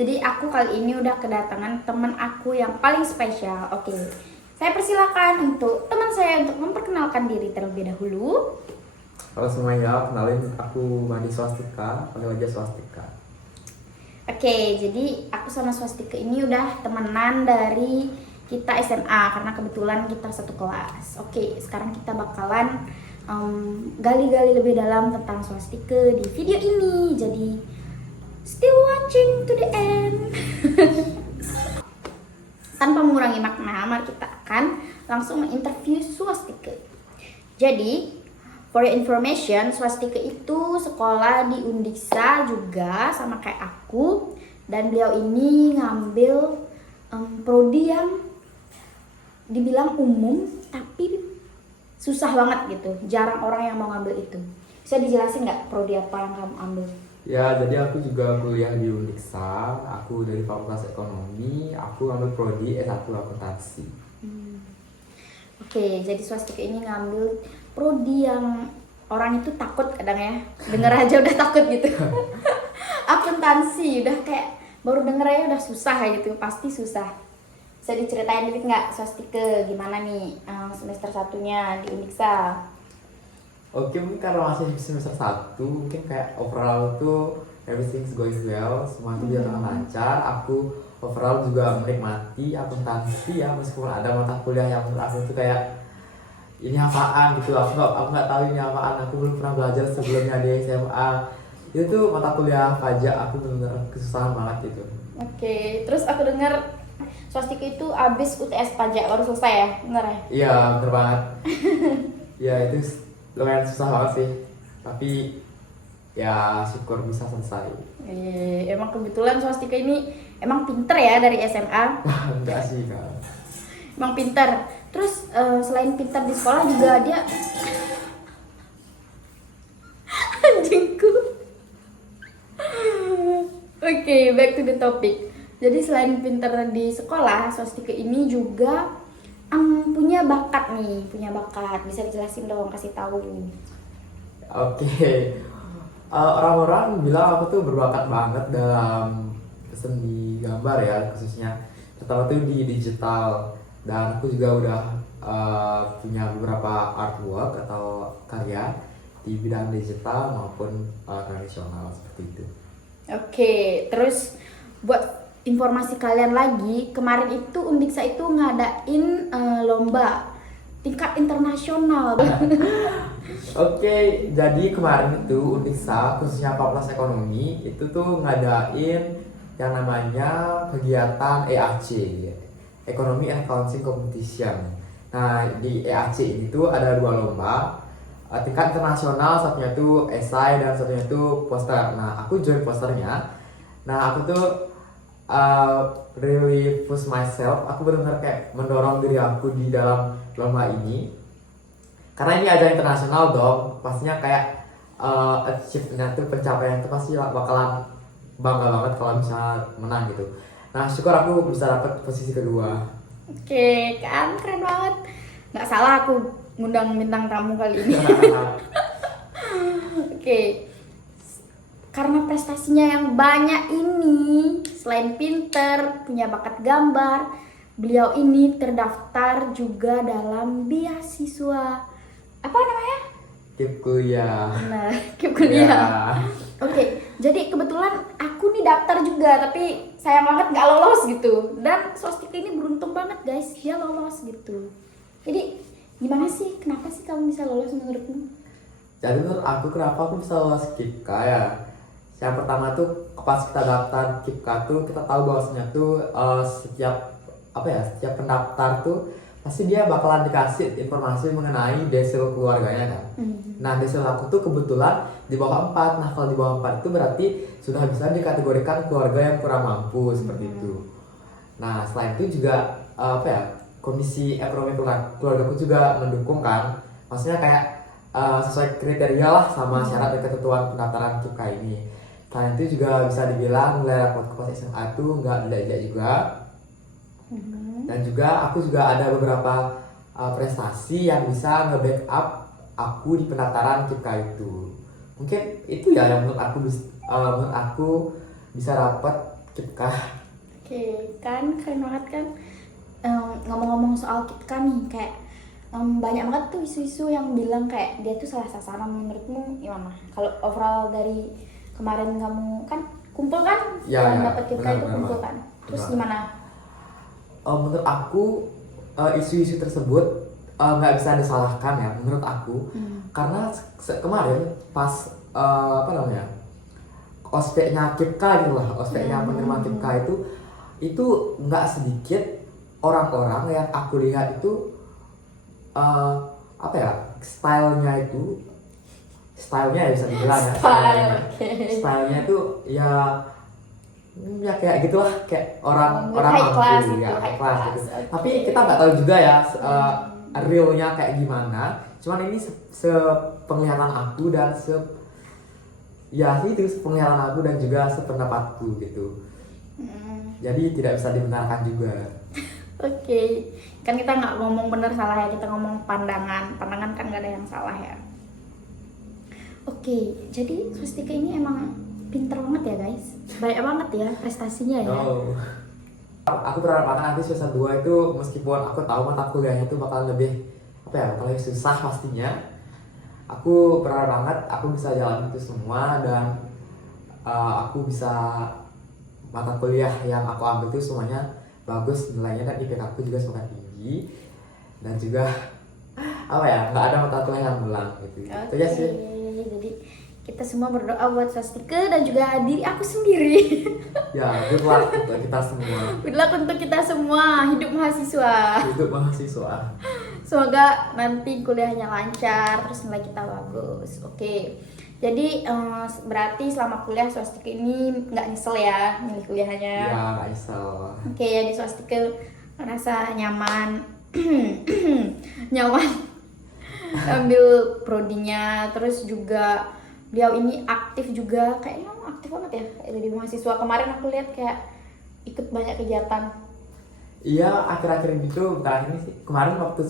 Jadi aku kali ini udah kedatangan teman aku yang paling spesial. Oke, saya persilakan untuk teman saya untuk memperkenalkan diri terlebih dahulu. Halo semuanya, kenalin aku Madi Swastika, panggil aja Swastika. Oke, jadi aku sama Swastika ini udah temenan dari kita SMA karena kebetulan kita satu kelas. Oke, sekarang kita bakalan gali-gali lebih dalam tentang Swastika di video ini. Jadi still watching to the end. Tanpa mengurangi makna, mari kita akan langsung menginterview Swastika. Jadi, for your information, Swastika itu sekolah di Undiksa juga sama kayak aku. Dan beliau ini ngambil prodi yang dibilang umum tapi susah banget gitu. Jarang orang yang mau ngambil itu. Bisa dijelasin nggak prodi apa yang kamu ambil? Ya, jadi aku juga kuliah di Undiksa, aku dari Fakultas Ekonomi, aku ambil prodi S1 Akuntansi. Oke, jadi Swastika ini ngambil prodi yang orang itu takut kadang ya. Denger aja udah takut gitu. Akuntansi, udah kayak baru denger aja udah susah gitu, pasti susah. Bisa diceritain dikit nggak Swastika gimana nih semester satunya di Undiksa? Oke, mungkin karena masih semester 1, mungkin kayak overall tuh everything's going well, semua itu berjalan lancar. Aku overall juga menikmati akuntansi ya, meskipun ada mata kuliah yang menurut aku tuh kayak ini apaan gitu, aku nggak tahu ini apaan, aku belum pernah belajar sebelumnya di SMA. Itu tuh mata kuliah pajak, aku benar-benar kesusahan banget gitu. Oke, terus aku dengar Swastika itu abis UTS pajak baru selesai ya, bener ya? Iya, bener banget. Ya itu lumayan susah banget sih, tapi ya syukur bisa selesai. Emang kebetulan Swastika ini emang pinter ya dari SMA. Enggak sih kak. Emang pinter. Terus selain pinter di sekolah juga dia anjingku. Oke, back to the topic. Jadi selain pinter di sekolah, Swastika ini juga punya bakat nih, punya bakat. Bisa dijelasin dong, kasih tahu. Oke. Orang-orang bilang aku tuh berbakat banget dalam seni gambar ya, khususnya pertama tuh di digital, dan aku juga udah punya beberapa artwork atau karya di bidang digital maupun tradisional seperti itu. Oke, terus buat informasi kalian lagi, kemarin itu Undiksa itu ngadain lomba tingkat internasional. Oke, jadi kemarin itu Undiksa khususnya Fakultas Ekonomi itu tuh ngadain yang namanya kegiatan EAC, Economy and Accounting Competition. Nah, di EAC ini tuh ada 2 lomba, tingkat internasional, satunya itu esai dan satunya itu poster. Nah, aku join posternya. Nah, aku tuh really push myself. Aku benar-benar kayak mendorong diri aku di dalam lomba ini. Karena ini ajang internasional dong, pastinya kayak achieve-nya tuh, pencapaian itu pasti bakalan bangga banget kalau misalnya menang gitu. Nah, syukur aku bisa dapat posisi kedua. Oke, kan keren banget. Nggak salah aku ngundang bintang tamu kali ini. Oke, karena prestasinya yang banyak ini, selain pinter, punya bakat gambar, beliau ini terdaftar juga dalam beasiswa. Apa namanya? Tip kuliah. Nah, KIP kuliah. Ya. Oke, jadi kebetulan aku nih daftar juga, tapi sayang banget nggak lolos gitu. Dan Swastika ini beruntung banget guys, dia lolos gitu. Jadi gimana sih, kenapa sih kamu bisa lolos menurutmu? Jadi menurut aku kenapa aku bisa lolos KIPKA ya? Yang pertama tuh pas kita daftar KIPKA tuh kita tahu bahwasanya tuh setiap pendaftar tuh pasti dia bakalan dikasih informasi mengenai desil keluarganya kan. Nah, desil aku tuh kebetulan di bawah 4. Nah, kalau di bawah 4 itu berarti sudah bisa dikategorikan keluarga yang kurang mampu seperti itu. Nah, selain itu juga kondisi ekonomi keluargaku juga mendukung kan. Maksudnya kayak sesuai kriteria lah sama syarat dan ketentuan pendaftaran KIPKA ini. Selain itu juga bisa dibilang nilai rapot pas SMA tuh nggak jelek juga. Dan juga aku juga ada beberapa prestasi yang bisa nge-backup aku di pendaftaran KIPKA itu. Mungkin itu ya yang menurut aku bisa dapat Kipkah. Oke, kan keren banget kan. Ngomong-ngomong soal Kipka nih, kayak banyak banget tuh isu-isu yang bilang kayak dia tuh salah sasaran. Menurutmu gimana? Kalau overall dari kemarin kamu kan kumpul kan, Ya, yang ya, dapat Kipka benar, itu benar, kumpul Mbak. kan. Terus Benar. gimana? Menurut aku isu-isu tersebut nggak bisa disalahkan ya menurut aku, karena kemarin pas apa namanya, ospeknya Kipka gitu lah, ospeknya penerima Kipka itu nggak sedikit orang-orang yang aku lihat itu apa ya, stylenya ya bisa dibilang ya, stylenya itu ya kayak gitulah, kayak orang-orang High class mampu gitu, ya, high class gitu. oke. Tapi kita nggak tahu juga ya realnya kayak gimana. Cuman ini sepenglihatan aku dan penglihatan aku dan juga sependapatku gitu. Jadi tidak bisa dibenarkan juga. Oke, kan kita nggak ngomong benar salah ya, kita ngomong pandangan kan nggak ada yang salah ya. Oke, jadi Swastika ini emang pinter banget ya guys, banyak banget ya prestasinya ya. Oh. Aku berharap banget nanti semester 2 itu, meskipun aku tahu mata kuliahnya itu bakal lebih bakal lebih susah pastinya. Aku berharap banget aku bisa jalan itu semua dan aku bisa mata kuliah yang aku ambil itu semuanya bagus nilainya dan IPK aku juga semakin tinggi dan juga nggak ada mata kuliah yang belang gitu. Itu aja sih. Jadi kita semua berdoa buat Swastika dan juga diri aku sendiri. Ya, good luck untuk kita semua. Good luck untuk kita semua, hidup mahasiswa. Hidup mahasiswa. Semoga nanti kuliahnya lancar, terus nilai kita bagus. Oke. Jadi berarti selama kuliah Swastika ini nggak nyesel ya milih kuliahnya? Ya, nggak nyesel. Oke, jadi Swastika merasa nyaman, nyaman ambil prodinya, terus juga beliau ini aktif juga, kayaknya aktif banget ya kayak jadi mahasiswa. Kemarin aku lihat kayak ikut banyak kegiatan. Iya, akhir-akhir ini tuh, bukan ini sih, kemarin waktu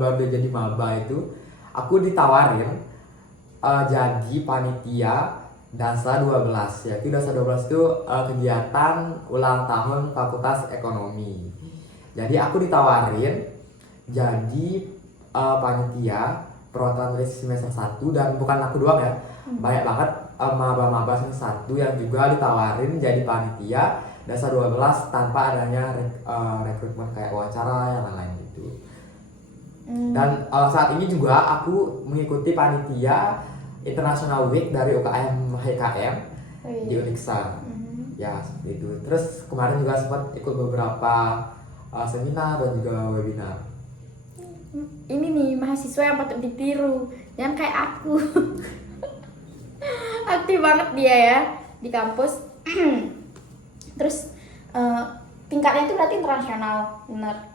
baru jadi maba itu aku ditawarin jadi panitia Dansa 12, yaitu Dansa 12 itu kegiatan ulang tahun Fakultas Ekonomi. Jadi aku ditawarin jadi panitia perwakilan dari semester 1, dan bukan aku doang ya, banyak banget maba-maba semester 1 yang juga ditawarin jadi panitia Dansa 12 tanpa adanya rekrutmen kayak wawancara yang lain-lain gitu. Dan saat ini juga aku mengikuti panitia International Week dari UKM HKM di Uniksa. Ya, seperti itu. Terus kemarin juga sempat ikut beberapa seminar dan juga webinar. Ini nih mahasiswa yang patut ditiru, yang kayak aku. Aktif banget dia ya di kampus. Terus tingkatnya itu berarti internasional, benar?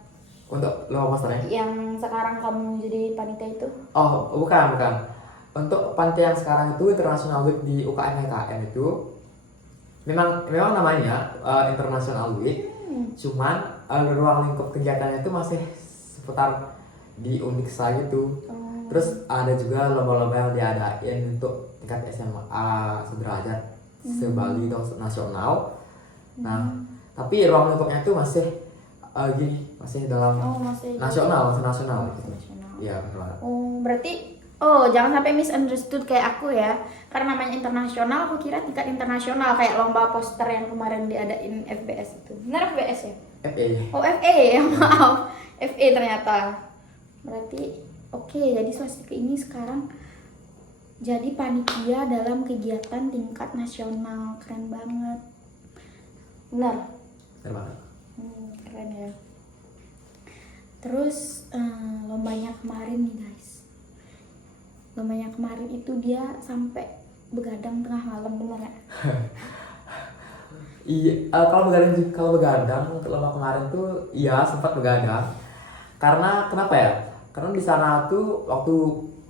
Untuk lo masternya? Yang sekarang kamu jadi panitia itu? Oh, bukan. Untuk panitia yang sekarang itu International Week di UKM HKM itu memang namanya International Week. Cuman ruang lingkup kegiatannya itu masih seputar di Uniksa gitu. Terus ada juga lomba-lomba yang diadain untuk tingkat SMA sederajat se-Bali atau nasional. Nah, tapi ruang lingkupnya itu masih masih dalam masih nasional. nasional. Iya, benar. Berarti jangan sampai misunderstood kayak aku ya. Karena namanya internasional, aku kira tingkat internasional kayak lomba poster yang kemarin diadain FBS itu. Benar FBS ya? FA. Oh, FA ya, maaf. FA ternyata. Berarti oke, jadi Swastika ini sekarang jadi panitia dalam kegiatan tingkat nasional. Keren banget. Benar? Benar banget. Keren ya. Terus lombanya kemarin nih guys. Lombanya kemarin itu dia sampai begadang tengah malam, bener ya? Iya, kalau begadang untuk lomba kemarin tuh iya sempat begadang. Karena kenapa ya? Karena di sana tuh waktu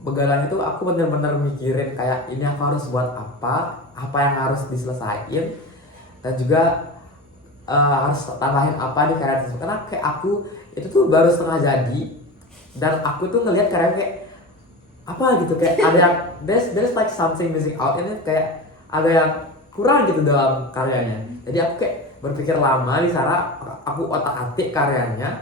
begadang itu aku bener-bener mikirin kayak ini aku harus buat apa yang harus diselesain, dan juga harus tambahin apa di karya tersebut. Karena kayak aku itu tuh baru setengah jadi, dan aku tuh ngelihat karya kayak apa gitu, kayak ada yang there's like something missing out ini, kayak ada yang kurang gitu dalam karyanya. Jadi aku kayak berpikir lama di sana, aku otak-atik karyanya,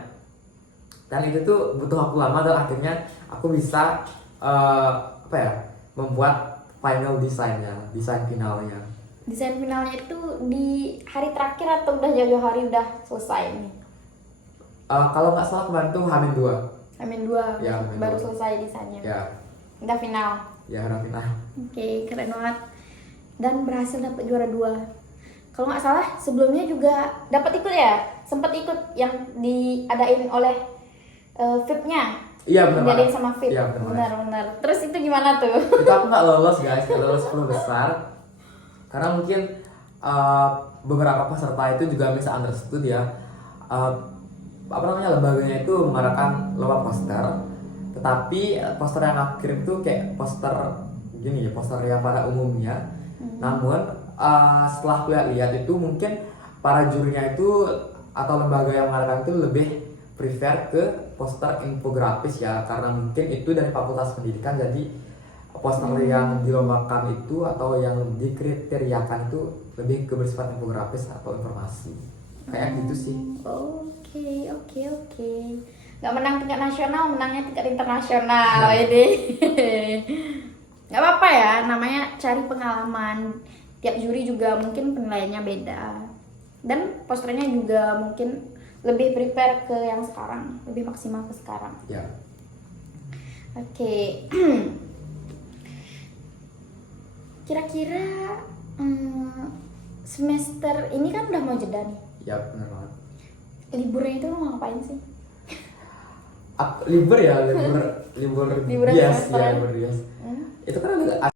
dan itu tuh butuh waktu lama dan akhirnya aku bisa apa ya, membuat final desainnya, desain finalnya. Desain finalnya itu di hari terakhir atau udah jauh hari udah selesai nih? Kalau nggak salah kemarin tuh H-2. H-2 Ya, baru H-2. selesai desainnya. Ya, Udah final. ya udah final. Oke, keren banget. Dan berhasil dapat juara 2. Kalau nggak salah sebelumnya juga dapat ikut ya? Sempat ikut yang diadain oleh VIP-nya. Iya benar. Diadain sama VIP. Iya benar. Benar. Terus itu gimana tuh? Itu aku nggak lolos guys, nggak lolos 10 besar karena mungkin beberapa peserta itu juga misunderstood ya. Apa namanya, lembaganya itu mengadakan lomba poster, tetapi poster yang aku kirim itu kayak poster gini ya, poster yang pada umumnya. Namun setelah aku lihat itu mungkin para jurinya itu atau lembaga yang mengadakan itu lebih prefer ke poster infografis ya, karena mungkin itu dari Fakultas Pendidikan, jadi poster yang dilombakan itu atau yang dikriteriakan itu lebih ke bersifat infografis atau informasi kayak gitu sih. Oke. Nggak menang tingkat nasional, menangnya tingkat internasional. Jadi nggak apa-apa ya, namanya cari pengalaman. Tiap juri juga mungkin penilaiannya beda, dan posternya juga mungkin lebih prepare ke yang sekarang, lebih maksimal ke sekarang. Ya. Oke. Kira-kira semester ini kan udah mau jeda nih. Ya benar banget. Liburnya itu mau ngapain sih? Libur ya, libur Liburan bias semesteran. ya, libur bias. Itu kan